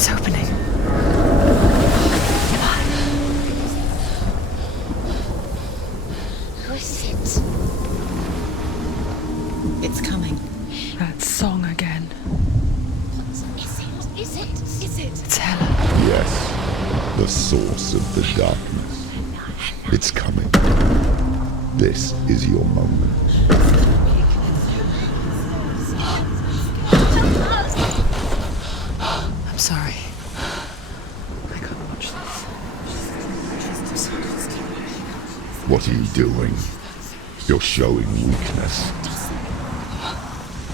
It's opening. Who is it? It's coming. That song again. What is it? Is it? It's Helen. Yes, the source of the darkness. It's coming. This is your moment. I'm sorry. I can't watch this. What are you doing? You're showing weakness.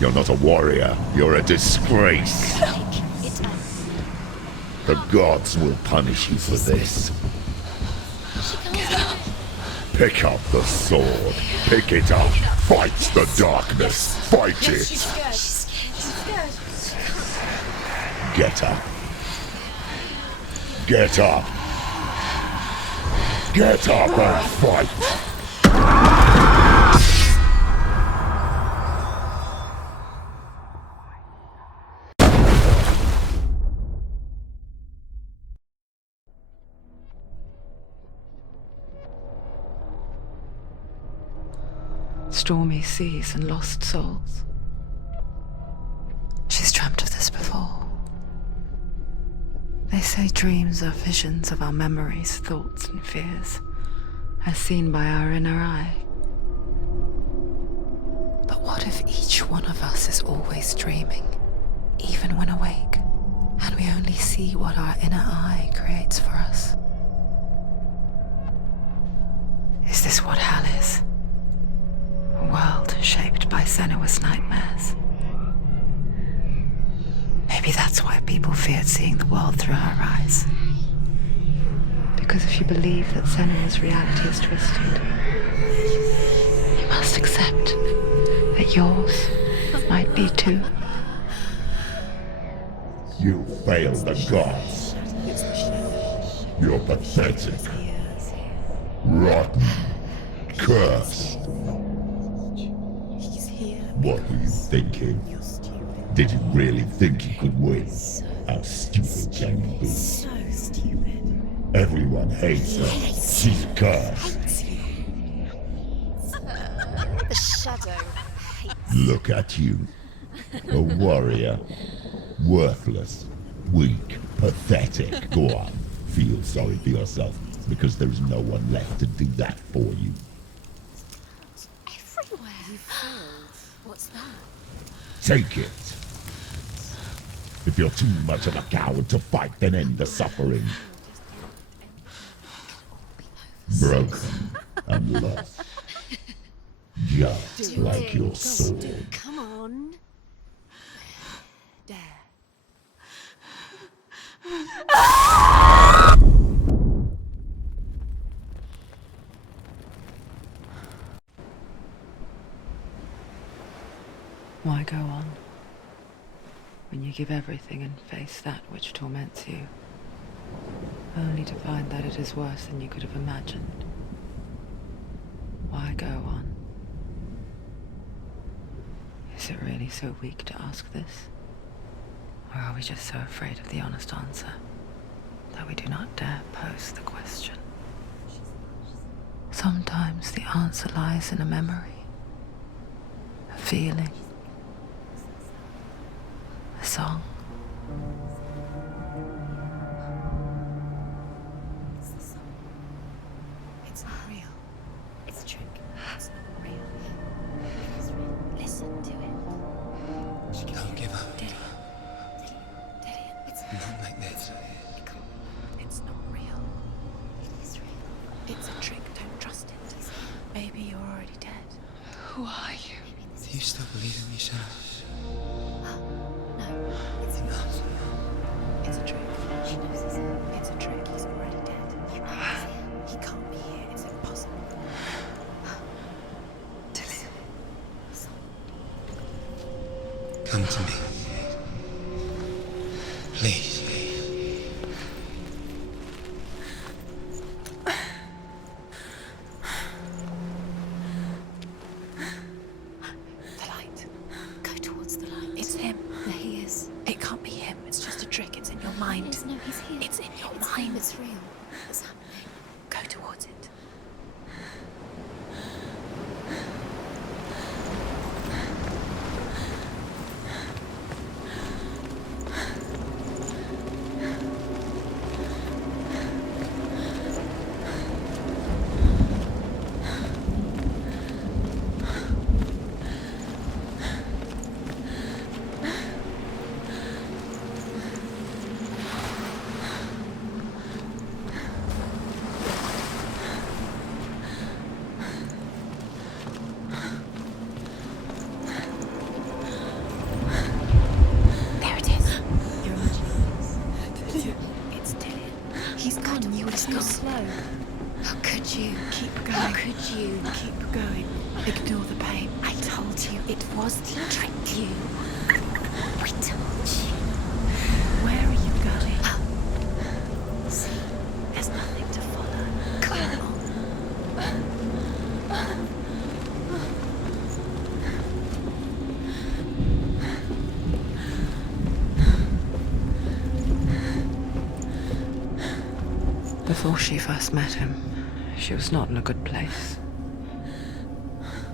You're not a warrior. You're a disgrace. The gods will punish you for this. Pick up the sword. Pick it up. Fight the darkness. Fight it. Get up. Get up. Get up and fight. Stormy seas and lost souls. She's dreamt of this before. They say dreams are visions of our memories, thoughts and fears, as seen by our inner eye. But what if each one of us is always dreaming, even when awake, and we only see what our inner eye creates for us? Is this what hell is? A world shaped by Senua's nightmares. Maybe that's why people feared seeing the world through her eyes. Because if you believe that Senua's reality is twisted, you must accept that yours might be too. You fail the gods. You're pathetic. Rotten. Cursed. What were you thinking? Did you really think you could win? How stupid can you be? So stupid. Everyone hates her. She's cursed. The shadow hates. Look at you. A warrior. Worthless. Weak. Pathetic. Go on. Feel sorry for yourself, because there is no one left to do that for you. Everywhere. You failed. What's that? Take it. If you're too much of a coward to fight, then end the suffering. Broken and lost. Just like your sword. Come on. Dare. Why go on when you give everything and face that which torments you, only to find that it is worse than you could have imagined? Why go on? Is it really so weak to ask this? Or are we just so afraid of the honest answer that we do not dare pose the question? Sometimes the answer lies in a memory, a feeling, a song. It's not real. It's a trick. It's not real. It is real. Listen to it. Don't give up. Did it? It's Not like this. it can't. It's not real. It is real. It's a trick. Don't trust it. Maybe you're already dead. Who are you? Do you still believe in me, Senua? No, it's Enough. It's a trick. She knows it's him. It's a trick. He's already dead. He can't be here. It's impossible. Come to me. Please. The light. Go towards the light. It's him. There he is. It can't be him. It's just a trick. It's in your mind. mind. Yes, no, he's here. It's in your It's mind. real, it's real. What's happening? Go towards it. There it is. You're imagining this. It's Dillian. He's gone. You were so slow. How could you? Keep going. How could you? Keep going. Ignore the pain. I told you it was to trick you. We told you. Where are you going? See, there's nothing to follow. Come on. Before she first met him, she was not in a good place.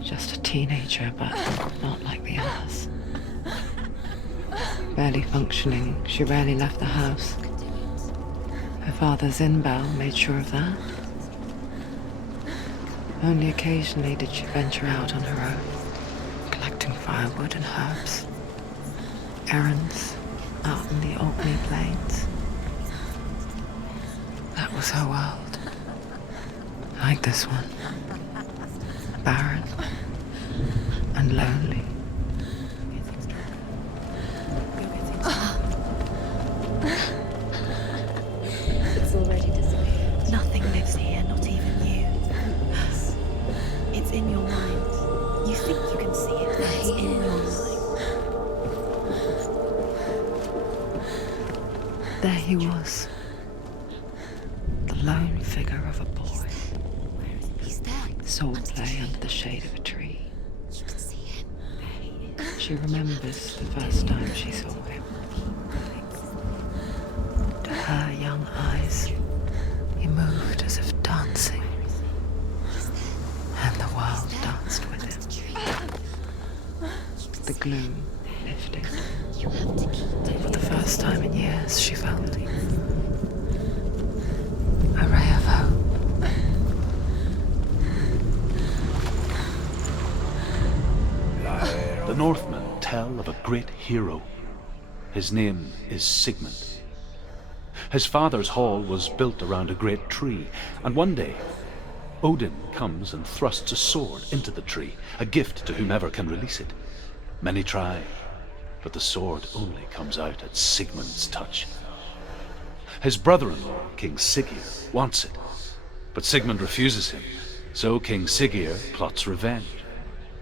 Just a teenager, but not like the others. Barely functioning, she rarely left the house. Her father's in-bell made sure of that. Only occasionally did she venture out on her own, collecting firewood and herbs. Errands out in the Orkney Plains. That was her world. Like this one. Barren and lonely. It's already disappeared. Nothing lives here, not even you. It's in your mind. You think you can see it, but it's in your mind. There he was. The lone figure of a boy. Where is he? He's there. Sword play under the shade of a tree. You can see him. There he is. She remembers the first time she saw him. To her young eyes, he moved as if dancing, and the world danced with him. The gloom lifted. You have to keep For the first time in years, she felt a ray of hope. The Northmen tell of a great hero. His name is Sigmund. His father's hall was built around a great tree, and one day Odin comes and thrusts a sword into the tree, a gift to whomever can release it. Many try, but the sword only comes out at Sigmund's touch. His brother-in-law, King Siggeir, wants it, but Sigmund refuses him, so King Siggeir plots revenge.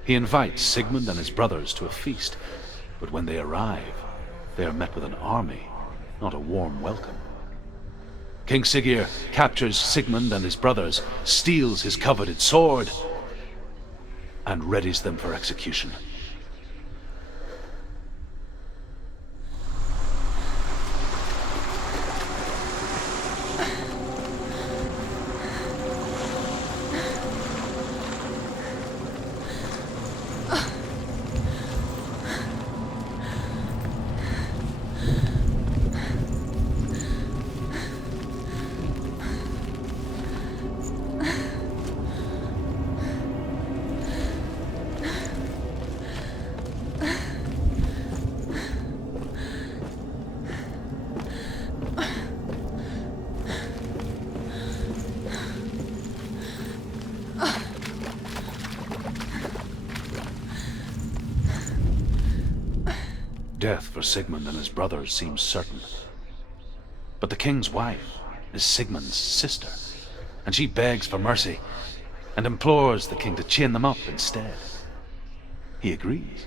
He invites Sigmund and his brothers to a feast, but when they arrive, they are met with an army, not a warm welcome. King Siggeir captures Sigmund and his brothers, steals his coveted sword, and readies them for execution. Death for Sigmund and his brothers seems certain. But the king's wife is Sigmund's sister, and she begs for mercy and implores the king to chain them up instead. He agrees.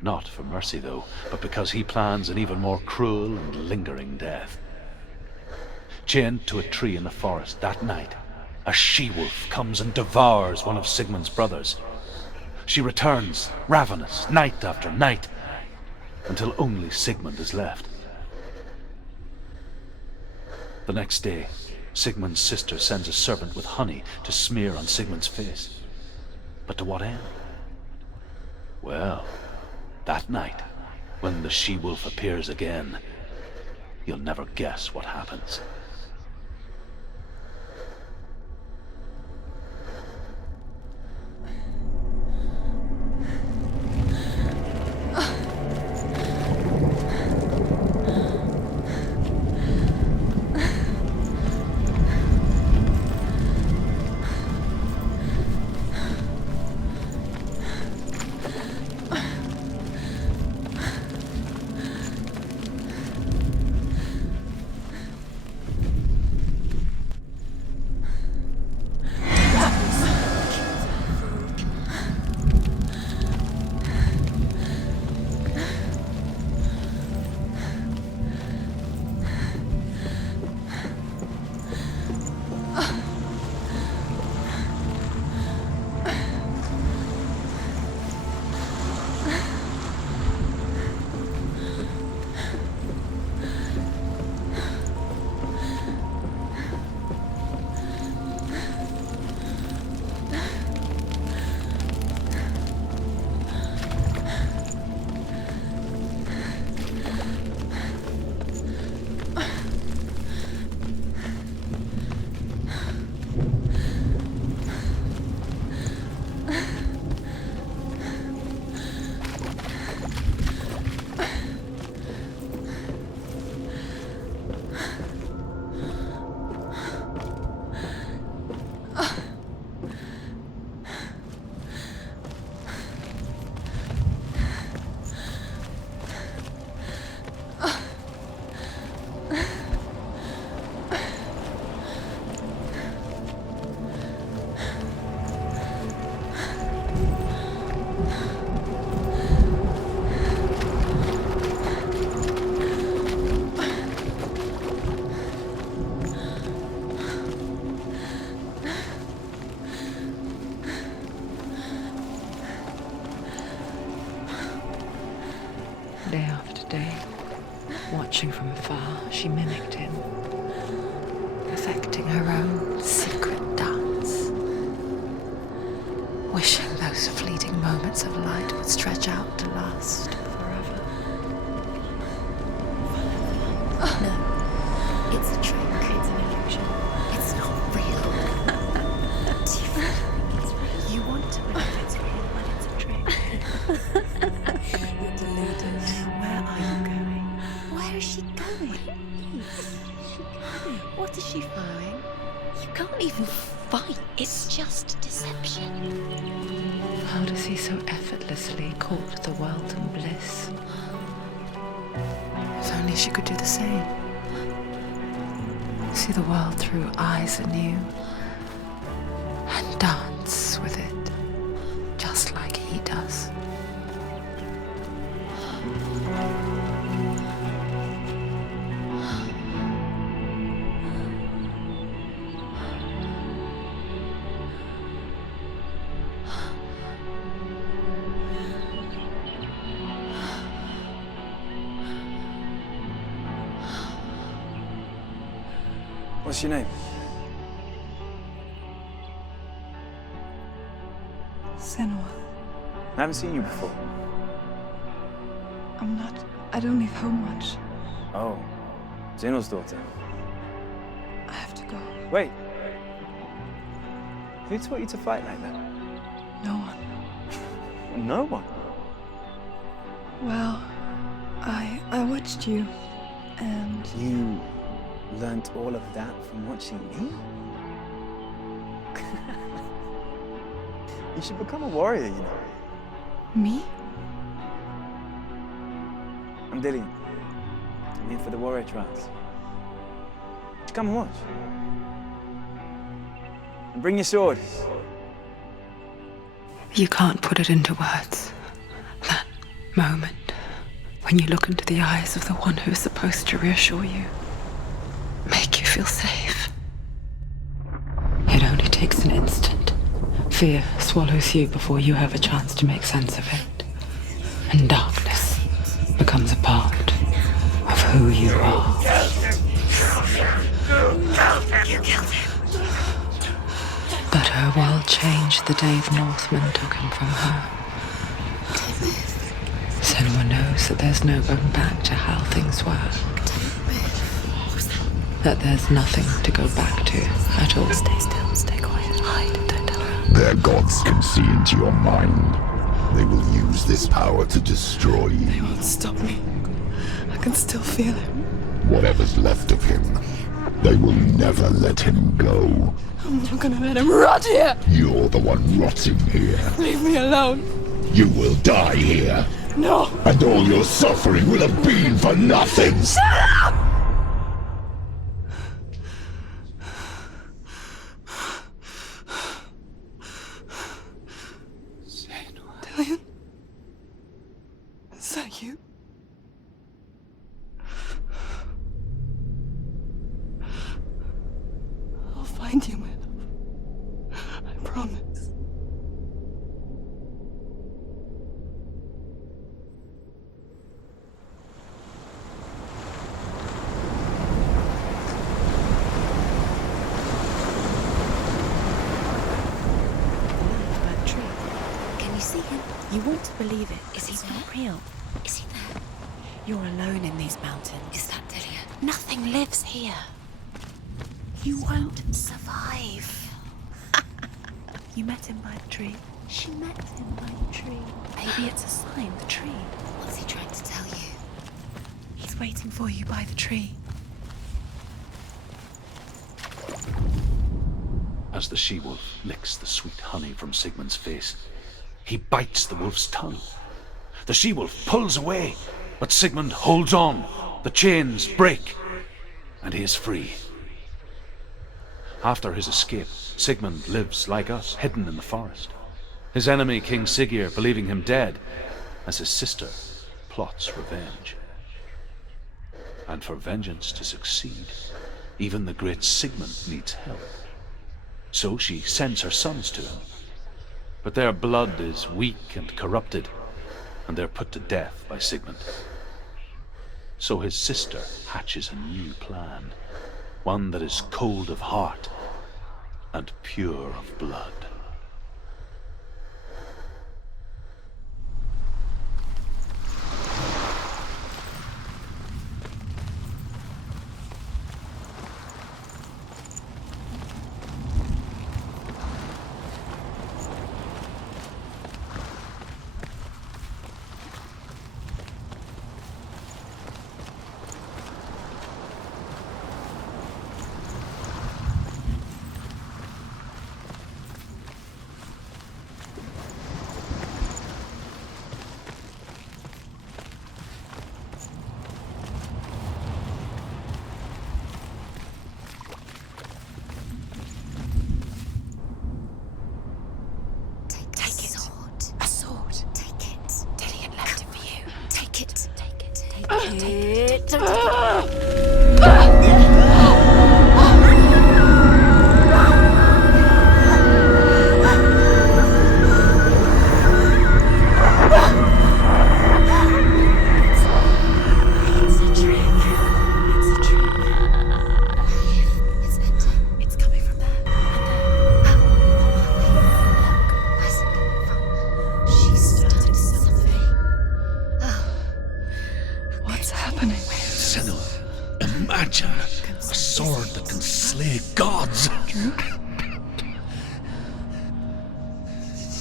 Not for mercy, though, but because he plans an even more cruel and lingering death. Chained to a tree in the forest that night, a she-wolf comes and devours one of Sigmund's brothers. She returns, ravenous, night after night, until only Sigmund is left. The next day, Sigmund's sister sends a servant with honey to smear on Sigmund's face. But to what end? Well, that night, when the she-wolf appears again, you'll never guess what happens. Day after day, watching from afar, she mimicked him, perfecting her own secret dance, wishing those fleeting moments of light would stretch out to last forever. No, it's a trick. It's an illusion. It's not real. Do you feel it's real? You want to believe it's real, but it's a trick. You're deluded. Where are you going? Where is she going? What is she following? You can't even fight. It's just deception. How does he so effortlessly court the world and bliss? If only she could do the same. See the world through eyes anew and dance with it, just like he does. What's your name? Senua. I haven't seen you before. I don't leave home much. Oh, Zeno's daughter. I have to go. Wait. Who taught you to fight like that? No one. No one. Well, I watched you, and You learnt all of that from watching me? You should become a warrior, you know. me? I'm Dillian. I'm here for the warrior trials. Come and watch. And bring your sword. You can't put it into words. That moment when you look into the eyes of the one who is supposed to reassure you, make you feel safe. It only takes an instant. Fear swallows you before you have a chance to make sense of it. And darkness becomes a part of who you are. killed him. But her world changed the day the Northmen took him from her. Senua knows that there's no going back to how things were. That there's nothing to go back to at all. Stay still, stay quiet, hide, don't tell her. Their gods can see into your mind. They will use this power to destroy you. They won't stop me. I can still feel him. Whatever's left of him, they will never let him go. I'm not gonna let him rot here. You're the one rotting here. Leave me alone. You will die here. No. And all your suffering will have been for nothing. Shut up! Dillian? Is that you? I'll find you, my love. I promise. You want to believe it. Is he not real? Is he there? You're alone in these mountains. Is that Dillian? Nothing lives here. You won't survive. You met him by the tree. She met him by the tree. Maybe it's a sign, the tree. What's he trying to tell you? He's waiting for you by the tree. As the she-wolf licks the sweet honey from Sigmund's face, he bites the wolf's tongue. The she-wolf pulls away, but Sigmund holds on. The chains break, and he is free. After his escape, Sigmund lives like us, hidden in the forest. His enemy, King Siggeir, believing him dead, as his sister plots revenge. And for vengeance to succeed, even the great Sigmund needs help. So she sends her sons to him. But their blood is weak and corrupted, and they're put to death by Sigmund. So his sister hatches a new plan, one that is cold of heart and pure of blood.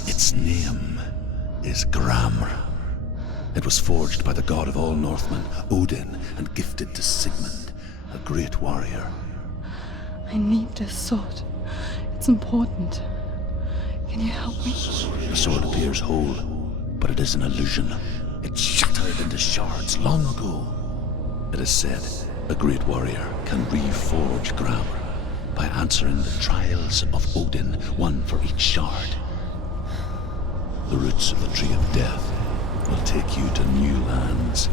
Its name is Gramr. It was forged by the god of all Northmen, Odin, and gifted to Sigmund, a great warrior. I need this sword. It's important. Can you help me? The sword appears whole, but it is an illusion. It shattered into shards long ago. It is said a great warrior can reforge Gramr by answering the trials of Odin, one for each shard. The roots of the Tree of Death will take you to new lands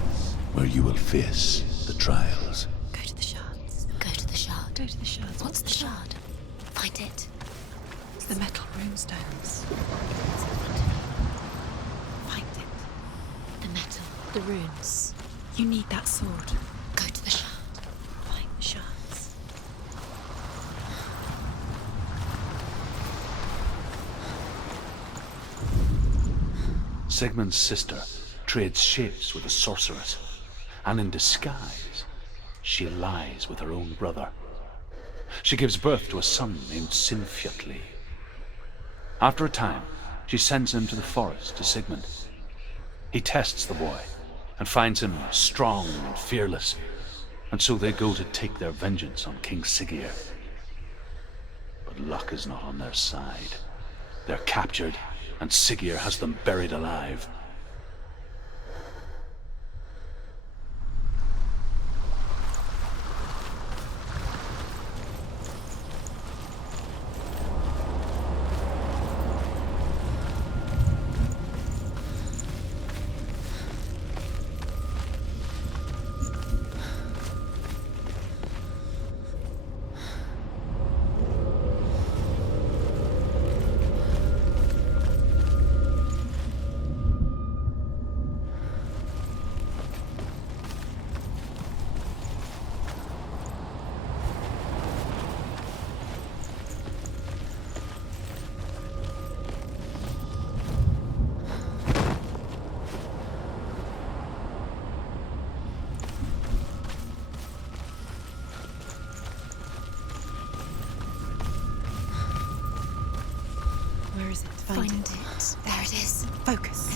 where you will face the trials. Go to the shards. Go to the shard. Go to the shards. What's the shard? Find it. It's the metal runestones. Find it. The metal. The runes. You need that sword. Go to the shard. Find the shards. Sigmund's sister trades shapes with a sorceress, and in disguise, she lies with her own brother. She gives birth to a son named Sinfjotli. After a time, she sends him to the forest to Sigmund. He tests the boy and finds him strong and fearless, and so they go to take their vengeance on King Siggeir. But luck is not on their side. They're captured, and Siggeir has them buried alive. Where is it? Find it. There it is. Focus.